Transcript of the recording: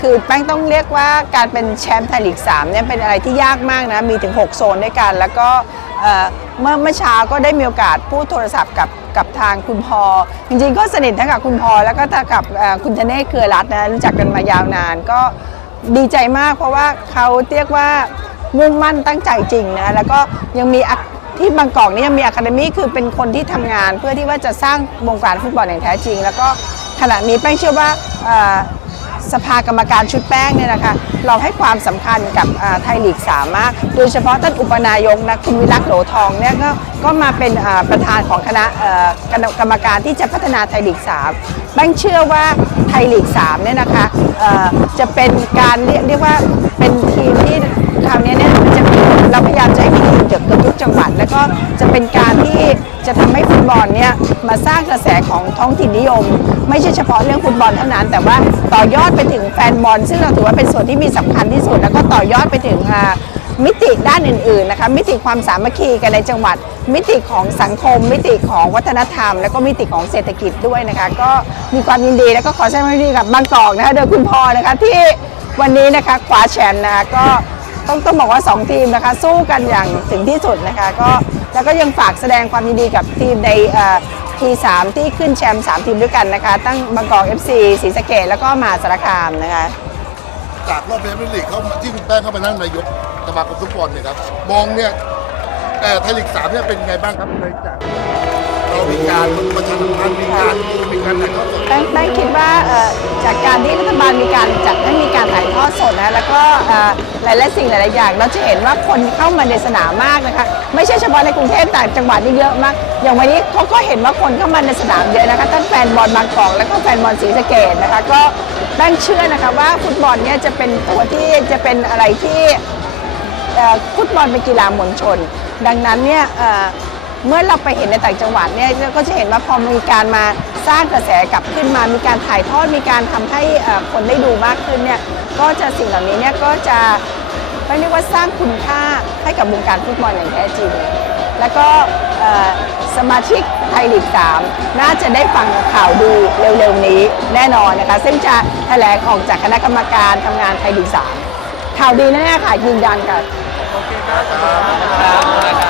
คือแป้งต้องเรียกว่าการเป็นแชมป์ไทยลีก3เนี่ยเป็นอะไรที่ยากมากนะ มีถึง 6 โซนด้วยกัน แล้วก็เมื่อเมื่อเช้าก็ได้มีโอกาสพูดโทรศัพท์กับกับทางคุณพอ จริงๆ ก็สนิททั้งกับคุณพอ แล้วก็ทั้งกับคุณธเนศเครือรัตน์นะรู้จักกันมายาวนานก็ดีใจมากเพราะว่าเขาเรียกว่ามุ่งมั่นตั้งใจจริงนะแล้วก็ยังมีที่บางกอกนี่ยังมีอะคาเดมี่คือเป็นคนที่ทำงานเพื่อที่ว่าจะสร้างวงการฟุตบอลอย่างแท้จริง แล้วก็ขณะนี้แป้งเชื่อว่า สภากรรมการชุดแป้งเนี่ยนะคะเราให้ความสำคัญกับไทยลีกสามมากโดยเฉพาะท่านอุปนายกนะคุณวิรักษ์โหลทองเนี่ยก็ก็มาเป็นประธานของคณะกรรมการที่จะพัฒนาไทยลีกสามแป้งเชื่อว่าไทยลีกสามเนี่ยนะคะจะเป็นการเรียกว่าเป็นทีมที่คราวนี้เนี่ยจะมีเราพยายามจะให้มีทีมเกือบเกือบทุกจังหวัด แล้วก็จะเป็นการที่ จะทำให้ฟุตบอลเนี่ยมาสร้างกระแสของท้องถิ่นนิยม ไม่ใช่เฉพาะเรื่องฟุตบอลเท่านั้น แต่ว่าต่อยอดไปถึงแฟนบอล ซึ่งเราถือว่าเป็นส่วนที่มีสำคัญที่สุด แล้วก็ต่อยอดไปถึงมิติด้านอื่นๆนะคะมิติความสามัคคีกันในจังหวัด มิติของสังคม มิติของวัฒนธรรม แล้วก็มิติของเศรษฐกิจด้วยนะคะ ก็มีความยินดีแล้วก็ขอแสดงความยินดีกับบางกอกนะคะโดยคุณพ่อนะคะที่วันนี้นะคะคว้าแชมป์นะคะก็ต้องต้องบอกว่า 2 ทีมนะคะ สู้กันอย่างถึงที่สุดนะคะก็ แล้วก็ยังฝากแสดงความยินดีกับทีมในเอ่อทีสามที่ขึ้นแชมป์สามทีมด้วยกันนะคะ ตั้งบางกอก FC ศรีสะเกดแล้วก็มหาสารคามนะคะ จากรอบเพลย์ลีกเขาที่คุณแป้งเข้ามานั่งนายกสมาคมฟุตบอลเนี่ยครับมองเนี่ยเอ่อไทยลีกสามเนี่ยเป็นไงบ้างครับในจากเรามีการประชาสัมพันธ์มีการดูมีการถ่ายทอดสด แป้งแป้งคิดว่าเมีการจัดให้มีการถ่ายทอดสดนะแล้วก็หลายๆสิ่งหลายๆอย่าง เราจะเห็นว่าคนเข้ามาในสนามมากนะคะ ไม่ใช่เฉพาะในกรุงเทพแต่จังหวัดนี่เยอะมาก อย่างวันนี้เขาก็เห็นว่าคนเข้ามาในสนามเยอะนะคะทั้งแฟนบอลบางกอกแล้วก็แฟนบอลศรีสะเกดนะคะ ก็แป้งเชื่อนะคะว่าฟุตบอลเนี่ยจะเป็นตัวที่จะเป็นอะไรที่ฟุตบอลเป็นกีฬามวลชน ดังนั้นเนี่ยเมื่อเราไปเห็นในต่างจังหวัดเนี่ยก็จะเห็นว่าพอมีการมา สร้างกระแสกลับขึ้นมา มีการถ่ายทอด มีการทำให้คนได้ดูมากขึ้นเนี่ย ก็จะสิ่งเหล่านี้เนี่ยก็จะเรียกว่าสร้างคุณค่าให้กับวงการฟุตบอลอย่างแท้จริง แล้วก็สมาชิกไทยลีก 3 น่าจะได้ฟังข่าวดีเร็วๆนี้แน่นอนนะคะ ซึ่งจะแถลงออกจากคณะกรรมการทำงานไทยลีก 3 ข่าวดีแน่ๆค่ะยืนยันค่ะครับ